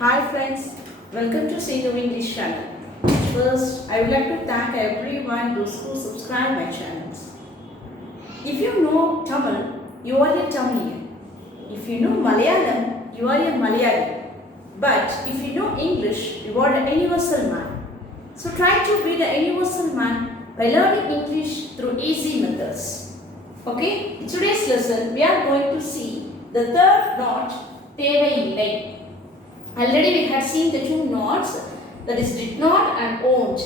Hi friends, welcome to Sinu English channel. First, I would like to thank everyone those who subscribe my channels. If you know Tamil, you are a Tamilian. If you know Malayalam, you are a Malayali. But if you know English, you are a universal man. So try to be the universal man by learning English through easy methods. Okay, in today's lesson, we are going to see the third knot, தேவையில்லை. Already we had seen the two knots, that is did not and won't.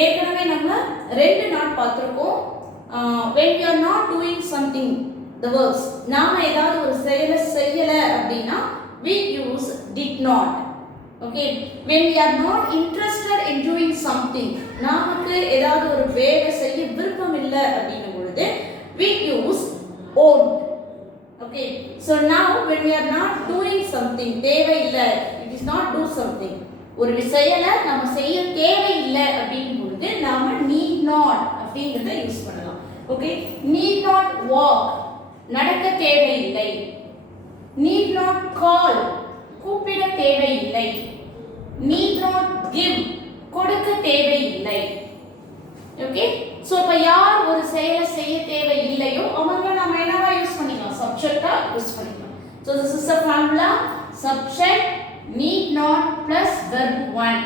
ஏற்கனவே நம்ம ரெண்டு not பார்த்திருக்கோம். When we are not doing something, the verbs, நாம ஏதாவது ஒரு செயலை செய்யல அப்படின்னா we use did not. Okay, when we are not interested in doing something, நமக்கு ஏதாவது ஒரு வேலை செய்ய விருப்பம் இல்லை அப்படின்னும் பொழுது we use won't. Okay, so now when we are not doing something, தேவையில்லை, it is not do something, ஒரு செயலை நம்ம செய்ய தேவையில்லை அப்படின்னும் பொழுது நாம need not அப்படிங்கிறத யூஸ் பண்ணலாம். Okay, need not walk, நடக்க தேவையில்லை. need not call, கூப்பிட தேவையில்லை. need not give, கொடுக்க தேவையில்லை. Okay, so இப்ப யார் ஒரு செயலை செய்ய தேவையில்லையோ அவங்க நாம என்னவா யூஸ் பண்ணிக்கலாம், சப்ஜெக்ட்டா யூஸ் பண்ணிக்கலாம். So this is the formula, subject need not plus verb 1.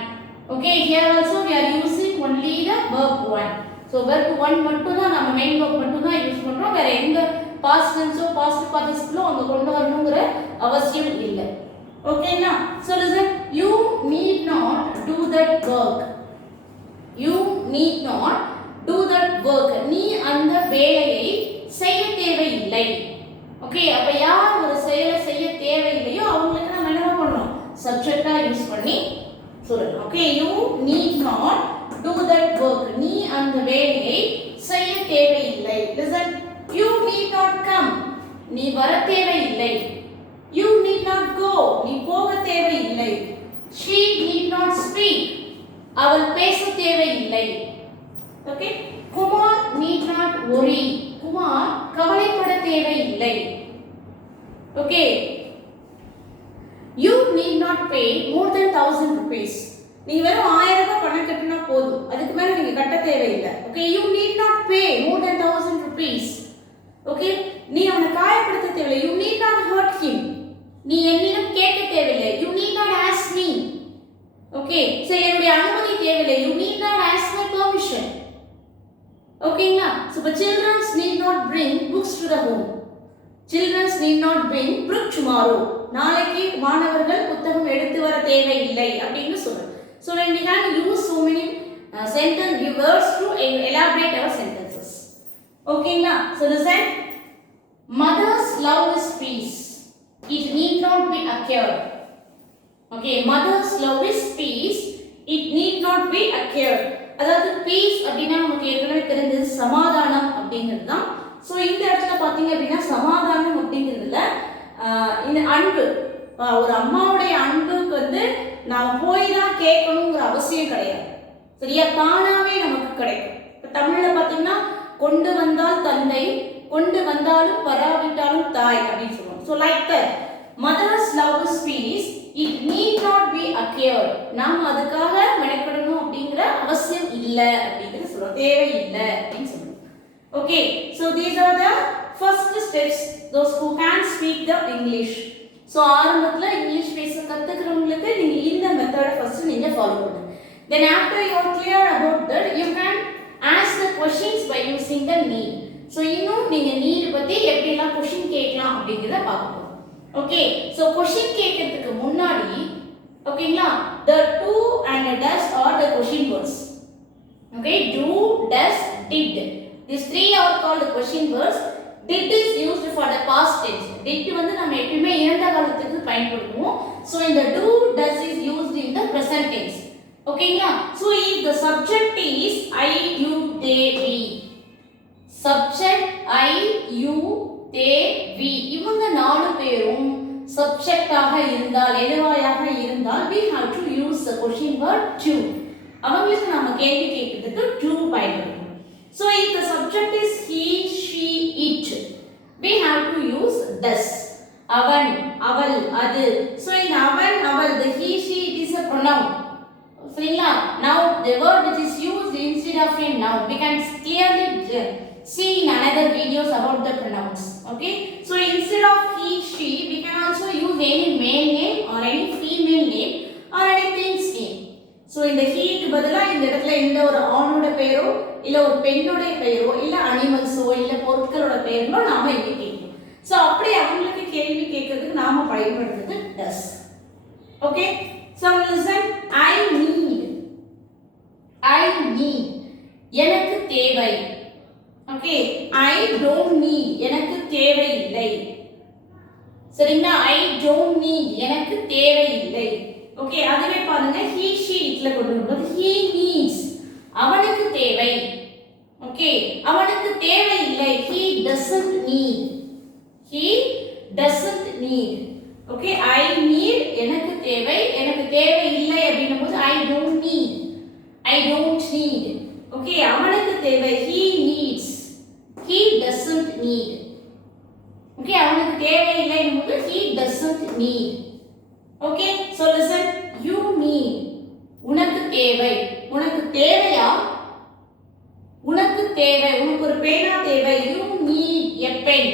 Okay, here also we are using only the verb 1. So verb 1 மட்டும் தான் நம்ம main verb மட்டும் தான் யூஸ் பண்றோம். வேற எந்த past tense ஓ past participleோ அங்க கொண்டு வரணும்ங்கற அவசியம் இல்லை. ஓகேனா? So listen, you need not do that work. You need not do that work. நீ அந்த வேலையை செய்ய தேவையில்லை. ஓகே, அப்ப யார் ஒரு செயலை செய்ய தேவையில்லையோ அவங்களுக்கு நாம என்ன பண்ணணும், சப்ஜெக்ட்டா யூஸ் பண்ணி சொல்லணும். Okay, you need not do that work. நீ அந்த வேலையை செய்ய தேவையில்லை. Listen, you need not come. நீ வர தேவையில்லை. You need not go. நீ போக தேவையில்லை. She need not speak. அவள் பேச தேவையில்லை. Okay, Kumar need not worry. Kumar கவலைப்பட தேவையில்லை. Okay, you need not pay more than 1000 rupees. நீங்க வெறும் 1000 ரூபாய் பணம் கட்டினா போதும், அதுக்கு மேல நீங்க கட்ட தேவையில்லை. Okay, you need not pay more than 1000 rupees. Okay, நீ அவனை காயப்படுத்த தேவையில்லை. you need not hurt him. நீ என்னிடம் கேட்க தேவையில்லை. you need not ask me. Okay, so என்னுடைய அனுமதி தேவையில்லை. you need not ask my permission. ஓகேங்களா? so but children need not bring books to the home. children need not bring book tomorrow. நாளைக்கு மாணவர்கள் புத்தகம் எடுத்து வர தேவையில்லை அப்படினு சொல்றோம். so when we have used so many sentence words to elaborate our sentences. ஓகேங்களா? so listen, mother's love is peace. it need not be acquired. Okay, mother's love is peace. it need not be acquired. அதாவது peace அப்படினா நமக்கு ஏற்கனவே தெரிஞ்சது சமாதானம் அப்படிங்கிறது தான். So இந்த இடத்துல பாத்தீங்க அப்படினா சமாதானம் அப்படிங்கிறதுல இந்த அன்பு, ஒரு அம்மாவுடைய அன்புக்கு வந்து நாம போய் தான் கேட்கணும்ங்கற அவசியம் கிடையாது. சரியா? தானாவே நமக்கு கிடைக்கும். இப்ப தமிழ்ல பாத்தீங்கன்னா கொண்டு வந்தால் தந்தை, கொண்டு வந்தாலும் வராவிட்டாலும் தாய் அப்படி சொல்றோம். so like that, mother's love is peace. it need not be acquired. நாம அதுக்காக மெனக்கெடணும் அப்படிங்கற அவசியம் இல்ல அப்படிங்கறது சொல்றோம். தேவை இல்ல அப்படினு சொல்றோம். okay, so these are the first steps those who can speak the English. so ஆரம்பத்துல இங்கிலீஷ் பேச கத்துக்கிறவங்களுக்கு நீங்க இந்த மெத்தட ஃபர்ஸ்ட் நீங்க ஃபாலோ பண்ணுங்க. then after you are clear about that, you can ask the questions by using the need. so இன்னும் நீங்க need பத்தி எப்படி எல்லாம் क्वेश्चन கேட்கலாம் அப்படிங்கறத பார்ப்போம். okay, so question கேட்கிறதுக்கு முன்னாடி ஓகேங்களா, the do and the does are the question words. okay, do, does, did, these three are called the question words. did is used for the past tense. did வந்து நம்ம எப்பவுமே இறந்த காலத்துக்கு பயன்படுத்துவோம். so இந்த do, does is used in the present tense. ஓகேங்களா? so if the subject is I, you, they, we, subject I, you, they, we, இவங்க நாலு பேரும் சப்ஜெக்டாக இருந்தால், எதுவாயாக இருந்தால் we have to use the question word to. அவங்களுக்கு நாம கேள்வி கேட்கிறதுக்கு to பயன்படுத்தும். so if the subject is he, she, it, we have to use does. அவன், அவள், அது. so இந்த அவன், அவள் the he she it is a pronoun. சரிங்களா? Now the word which is used instead of a noun, we can clearly see in another videos about the pronouns. Okay, so instead of he she we can also use any male name or any female name or any thing's name. So இந்த he க்கு பதிலா இந்த இடத்துல இந்த ஒரு ஆணோட பெயரோ இல்ல ஒரு பெண்ணோட பெயரோ இல்ல அனிமல்ஸோ இல்ல பொருட்களோட பெயரோ நாம இங்க கேட்கணும். சோ அப்படி அவங்களுக்கு கேள்வி கேட்கிறதுக்கு நாம பயன்படுத்துறது does. Okay, so listen. I need எனக்கு தேவை. Okay, I don't need எனக்கு தேவை இல்லை. சரிங்களா? I don't need எனக்கு தேவை இல்லை. Okay, அதுவே பாருங்க he she ல கொண்டு வரும்போது he needs அவனுக்கு தேவை. Okay, அவனுக்கு தேவை இல்லை. He doesn't need. Okay, I need எனக்கு தேவை. எனக்கு தேவை இல்லை அப்படிங்கும்போது I don't need. Okay, அவனுக்கு தேவை. He needs. He doesn't need. Okay, அவனுக்கு தேவை இல்லைங்கும்போது he doesn't need. Okay, so listen. You need. உனக்கு தேவை. உனக்கு தேவையா? உனக்கு தேவை. உனக்கு ஒரு பேனா தேவை. You need a pen.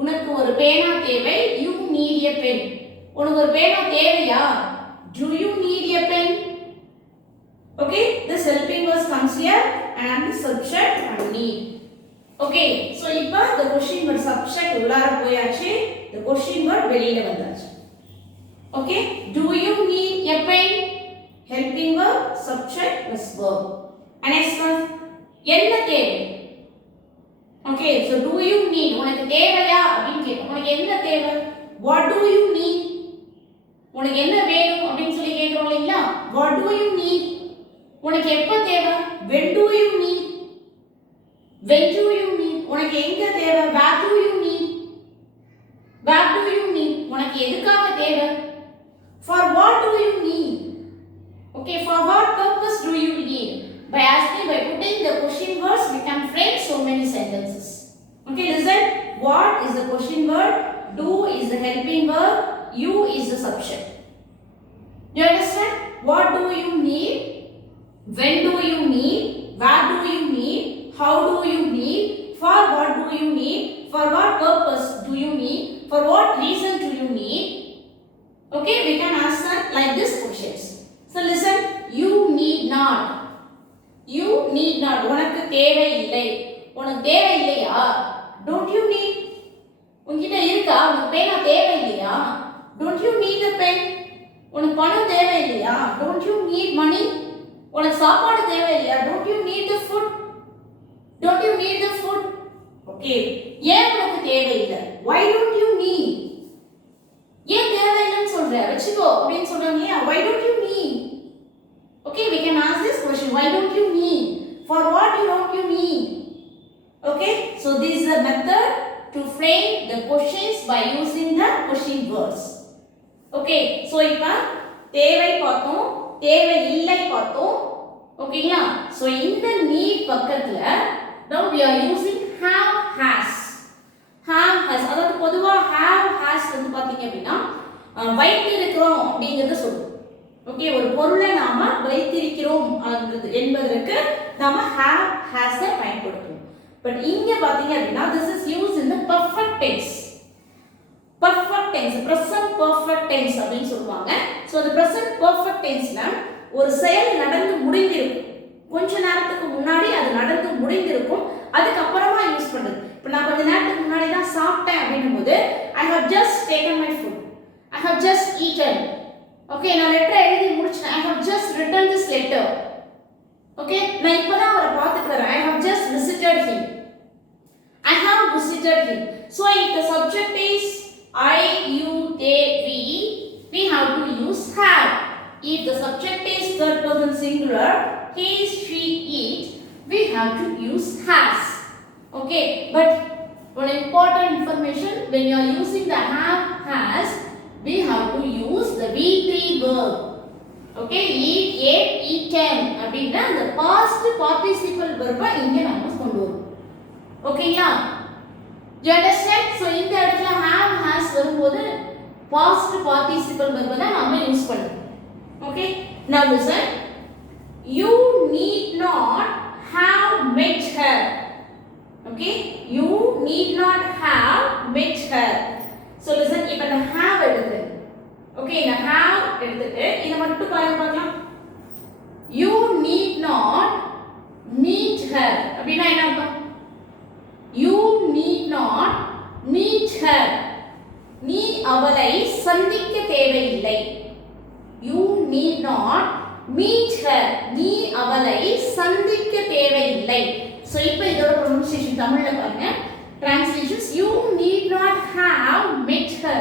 உனக்கு ஒரு பேனா தேவை. You need a pen. உனக்கு ஒரு பேனா தேவையா? Do you need a pen? Okay, this helping verb comes here and the subject and need. Okay, so இப்போ the question word subject உள்ளார போயாச்சு. The question word வெளியில வந்தாச்சு. Okay, do you need a pen? Helping verb, subject plus verb. And next one, என்ன தேவை? Okay, so do you need உனக்கு தேவையா அப்படினு கேட்கும். உனக்கு என்ன தேவை? What do you need? உனக்கு என்ன வேணும் அப்படினு சொல்லி கேக்குறோம் இல்லையா? What do you need? உனக்கு எப்ப தேவை? When do you need? உனக்கு எங்க தேவை? Where do you need? உனக்கு எதுக்காக தேவை? For what do you need? Okay, for what purpose do you need? By putting the question words, we can frame so many sentences. Okay, listen. What is the question word? Do is the helping verb. You is the subject. You understand? What do you need? When do you need? Where do you need? How do you need? For what do you need? For what purpose do you need? For what reason do you need? Okay, we can answer like this questions. So listen, you need not. உனக்கு தேவை இல்லை. உனக்கு தேவை இல்லையா? Don't you need? உன்கிட்ட இருக்கா? உனக்கு பேனா தேவை இல்லையா? Don't you need the pen? உனக்கு பணம் தேவை இல்லையா? Don't you need money? உனக்கு சாப்பாடு தேவை இல்லையா? Don't you need the food? Okay, ஏன் உனக்கு தேவை இல்லை? Why don't you need? ஏன் தேவை இல்லைன்னு சொல்ற? வெச்சுக்கோ அப்படினு சொல்றாங்க இல்லையா? Why don't you need? Okay, we can ask this question. Why don't you need? For what don't you need? Okay, so this is a method to frame the questions by using the question words. Okay, so இப்போ தேவை பார்த்தோம், தேவை இல்லை பார்த்தோம். ஓகேங்களா? So இந்த need பக்கத்துல now we are using have has. அதாவது பொதுவா have has வந்து பாத்தீங்க அப்படின்னா வைத்திருக்கிறோம் அப்படிங்கறத சொல்லுவோம். ஓகே, ஒரு பொருளை நாம வைத்திருக்கிறோம் என்பதற்கு நாம have has பயன்படுத்துவோம். பட் இங்க பாத்தீங்க அப்படின்னா this is used in the perfect tense. present perfect tense அப்படினு சொல்வாங்க. சோ the present perfect tenseல ஒரு செயல் நடந்து முடிந்திருக்கும். கொஞ்ச நேரத்துக்கு முன்னாடி அது நடந்து முடிந்திருக்கும். அதுக்கு அப்புறமா யூஸ் பண்றது. இப்போ நான் கொஞ்ச நேரத்துக்கு முன்னாடி தான் சாப்பிட்டேன் அப்படினும்போது I have just taken my food. I have just eaten. Okay, நான் லெட்டர் எழுதி முடிச்சிட்டேன். I have just written this letter. Okay, நான் இப்பதான் அவரை பார்த்துக்கிறேன். I have just visited him. So if the subject is I, you, they, we have to use have. If the subject is third person singular, he, she, it, we have to use has. Okay, but one important information, when you are using the have, has, we have to use the V3 verb. Okay, eat, ate, eaten அப்படினா the past participle verb இங்க நாம கொண்டு வரோம். ஓகேங்களா? You understand? So இந்த இடத்துல have has வரும்போது past participle verb தான் நாம யூஸ் பண்ணுவோம். Okay, now listen. You need not have met her. Okay, you need not have met her. So listen, இப்ப நான் have எடுத்து, okay, நான் have எடுத்துட்டு இத மட்டும் பாருங்க பார்க்கலாம். You need not meet her. அப்படினா என்ன அர்த்தம்? You need not meet her. நீ அவளை சந்திக்க தேவையில்லை. You need not meet her. நீ அவளை சந்திக்க தேவையில்லை. So இப்போ இதோட pronunciation தமிழ்ல பாருங்க. Translations, you need not have met her.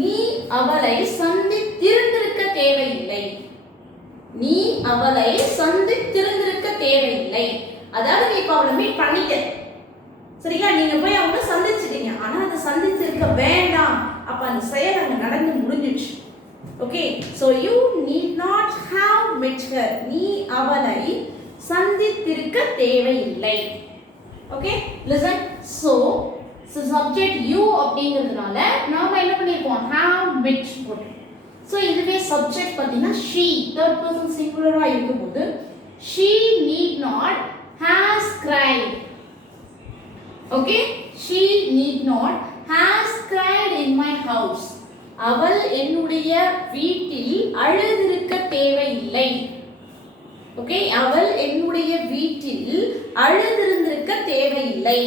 நீ அவளை சந்தித்திருந்திருக்க தேவையில்லை. நீ அவளை சந்தித்திருந்திருக்க தேவையில்லை. அதாவது நீ இப்போ அவளை மீட் பண்ணிட்ட. சரிங்களா? நீங்க போய் அவளை சந்திச்சிட்டீங்க. ஆனா அதை சந்திச்சிருக்க வேண்டாம். அப்ப அந்த செயல் அங்க நடந்து முடிஞ்சிடுச்சு. Okay, so you need not have met her. நீ அவளை சந்தித்திருக்க தேவையில்லை. Okay, listen. So subject you அப்படிங்கிறதுனால நாம என்ன பண்ணிருக்கோம்? have met போட்டு. So இதுவே subject பார்த்தீங்கன்னா she, third person singular-ஆ இருக்கும்போது she need not has cried. Okay, she need not has cried in my house. அவள் என்னுடைய வீட்டில் அழுதிருக்க தேவையில்லை. ஓகே, அவள் என்னுடைய வீட்டில் அழுதிருந்திருக்க தேவையில்லை.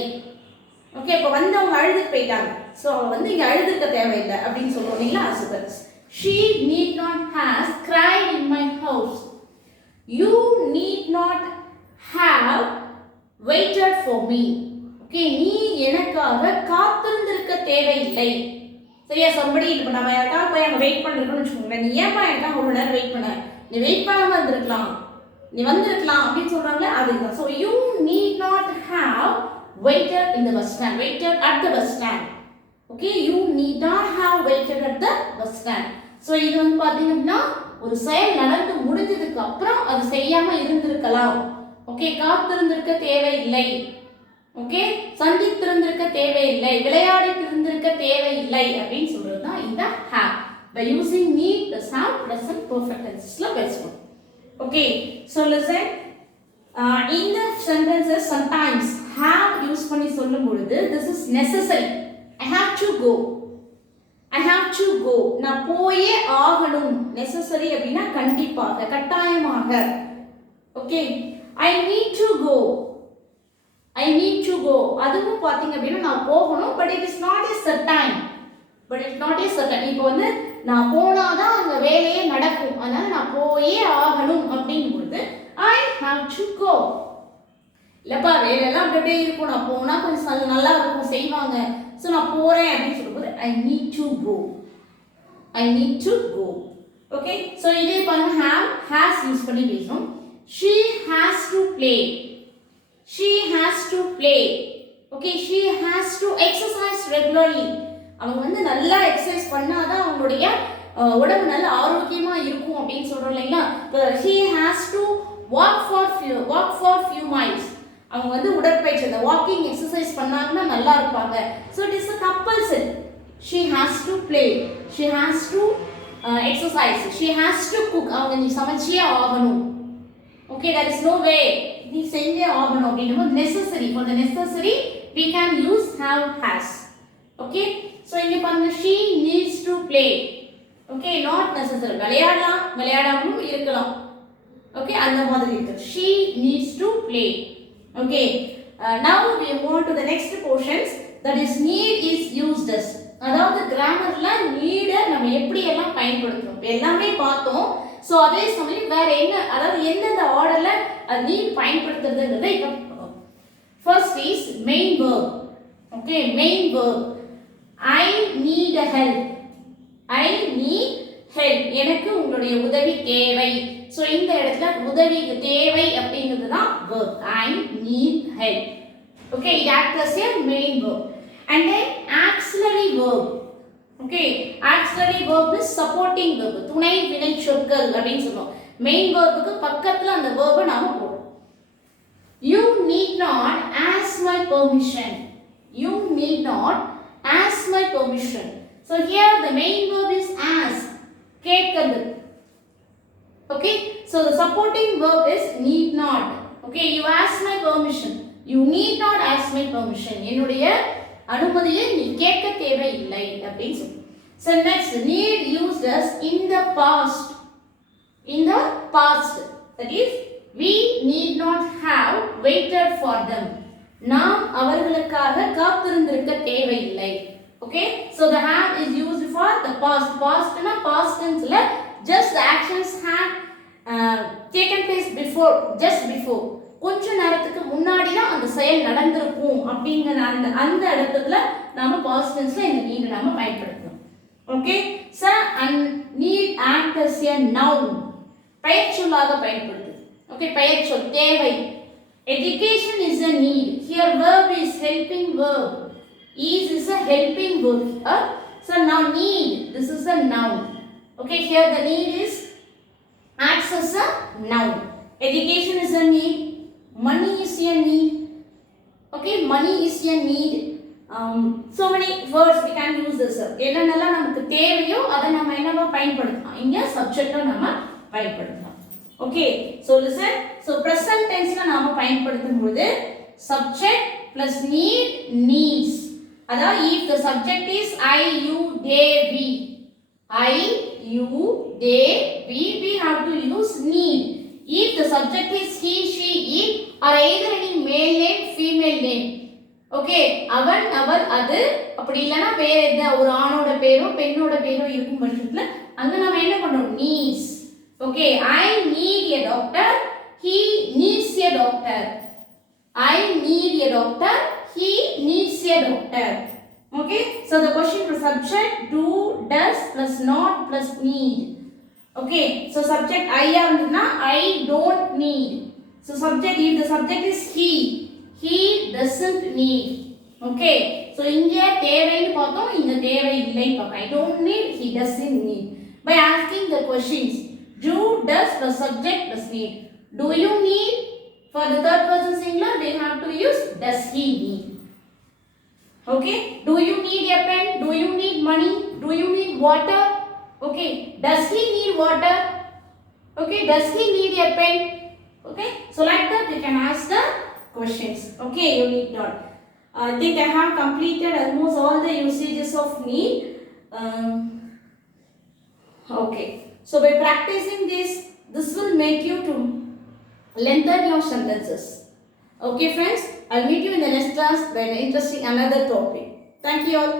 ஓகே, இப்போ வந்து அவங்க அழுதுட்டு போயிட்டாங்க. ஸோ அவள் வந்து இங்கே அழுதுருக்க தேவையில்லை அப்படின்னு சொல்லுவோம் இல்லைங்களா? So that's she need not has cried in my house. You need not have waited for me. Okay, நீ எனக்காக காத்திருந்திருக்க தேவையில்லை. சரியா? somebody இப்போ நம்ம யாருக்காக போய் அங்கே வெயிட் பண்ணிருக்கோம்னு வச்சுக்கோங்களேன். நீ ஏன்பா எனக்காக ஒரு நேரம் வெயிட் பண்ண? நீ வெயிட் பண்ணாமல் இருந்திருக்கலாம், நீ வந்திருக்கலாம் அப்படின்னு சொல்றாங்களே, அதுதான். So you need not have waited in the bus stand, waited at the bus stand. Okay, you need not have waited at the bus stand. So இது வந்து பாத்தீங்கன்னா ஒரு செயல் நடந்து முடிஞ்சதுக்கு அப்புறம் அது செய்யாம இருந்திருக்கலாம். ஓகே, காத்திருந்திருக்க தேவையில்லை. ஓகே, சந்தித்திருந்திருக்க தேவையில்லை, விளையாடிட்டு இருந்திருக்க தேவையில்லை அப்படின்னு சொல்றது தான் இந்த have. By using need plus have present perfect tenses-ல பேசுவோம். Okay, so listen. In the sentences sometimes have use பண்ணி சொல்லும் பொழுது this is necessary. I have to go. I have to go. நான் போயே ஆகணும். necessary அப்படின்னா கண்டிப்பாக, கட்டாயமாக. Okay, I need to go. I need to go. அதுவும் பாத்தீங்க அப்படின்னா நான் போகணும், but it is not a certain. But it's not a certain. இப்போ வந்து நான் போனாதான் அந்த வேலையே நடக்கும், அதனால நான் போயே ஆகணும் அப்படிங்கும் பொழுது I have to go. இல்லப்பா வேலையெல்லாம் அப்படியே இருக்கும், நான் போனா கொஞ்சம் நல்லா இருக்கும், செய்வாங்க, ஸோ நான் போறேன் அப்படின்னு சொல்லும்போது I need to go. I need to go. Okay, so இதே பாருங்க have has யூஸ் பண்ணி பேசுறோம். She has to play. She has to play. Okay, she has to exercise regularly. அவங்க வந்து நல்லா எக்ஸசைஸ் பண்ணாதான் அவங்களுடைய உடம்பு நல்ல ஆரோக்கியமா இருக்கும் அப்படின்னு சொல்றோம் இல்லைங்களா? She has to walk for few miles. அவங்க வந்து உடற்பயிற்சி, அந்த வாக்கிங் எக்ஸசைஸ் பண்ணாங்கன்னா நல்லா இருப்பாங்க. So it is a compulsion. She has to play. She has to exercise. She has to cook. அவங்க நீ சமைச்சே ஆகணும். Okay, there is no way. நீ செஞ்சே ஆகணும் அப்படின்னும் necessary. For the necessary we can use have has. Okay, so இங்க பாருங்க she needs to play. Okay, not necessary. விளையாடலாம், விளையாடாமலும் இருக்கலாம். Okay, அந்த மாதிரி இருக்கு. She needs to play. Okay, now we move on to the next portions, that is need is used as. அதாவது கிராமர்ல need நம்ம எப்படி எல்லாம் பயன்படுத்துறோம் எல்லாமே பார்த்தோம். சோ அதே சமயம் வேற என்ன, அதாவது எந்தெந்த ஆர்டர்ல need பயன்படுத்துறதுங்கறத இப்ப பார்ப்போம். First is main verb. Okay, main verb. I need help. I need help. எனக்கு உங்களுடைய உதவி தேவை. சோ இந்த இடத்துல உதவி தேவை அப்படிங்கிறது தான் verb. I need help. Okay, it acts as a main verb. And then auxiliary verb. Okay, auxiliary verb is supporting verb. துணை வினை சொற்கள் அப்படினு சொல்றோம். main verbக்கு பக்கத்துல அந்த verb நாம போடுறோம். You need not ask my permission. You need not ask my permission. So here the main verb is ask. கேட்கிறது. Okay, so the supporting verb is need not. Okay, you ask my permission. You need not ask my permission. என்னுடைய அனுமதியை நீ கேட்க தேவையில்லை அப்படினு சொல்லு. So next, need used as in the past. In the past, that is we need not have waited for them. நாம் அவர்களுக்காக காத்திருந்திருக்க தேவையில்லை. Okay, so the have is used for the past. Past na past tense la just the actions had taken place before, just before. கொஞ்ச நேரத்துக்கு முன்னாடி தான் அந்த செயல் நடந்திருக்கும் அப்படிங்கற அந்த இடத்துல நாம past tenseல இந்த need நாம பயன்படுத்தணும். Okay, so and need act as a noun. பெயர்ச்சொல்லாக பயன்படுது. Okay, பெயர்ச்சொல் தேவை. Education is a need. Here verb is helping verb. Is a helping verb. So now need, this is a noun. Okay, here the need is acts as a noun. Education is a need. Money is a need. Okay, money is a need. So many words we can use this. என்னென்னலாம் நமக்கு தேவையோ அதை நம்ம என்னவா பயன்படுத்தலாம். இங்க சப்ஜெக்ட்டா நம்ம பயன்படுத்தலாம். Okay, so listen. So present tenseல நாம பயன்படுத்தும் பொழுது subject plus need, needs. அதாவது if the subject is I, you, they, we. I, you, they, we have to use need. If the subject is he, she, it or either any male name, female name. Okay, அவன், அவள், அது அப்படி இல்லனா வேற எந்த ஒரு ஆணோட பேரோ பெண்ணோட பேரோ இருக்கும் பட்சத்துல அங்க நாம என்ன பண்றோம்? needs. Okay, I need a doctor, he needs a doctor. I need a doctor, he needs a doctor. Okay, so the question for subject do, does plus not plus need. Okay, so subject I irundna I don't need. So subject, if the subject is he doesn't need. Okay, so inga தேவைன்னு பார்த்தோம், இங்க தேவை இல்லை பார்க்க. I don't need, he doesn't need. By asking the questions do, does plus subject plus need. Do you need? For the third person singular we have to use does he need. Okay, do you need a pen? Do you need money? Do you need water? Okay, does he need water? Okay, does he need a pen? Okay, so like that you can ask the questions. Okay, you need not. I think I have completed almost all the usages of need. Okay, so by practicing this will make you to lengthen your sentences. Okay friends, I'll meet you in the next class by interesting another topic. Thank you all.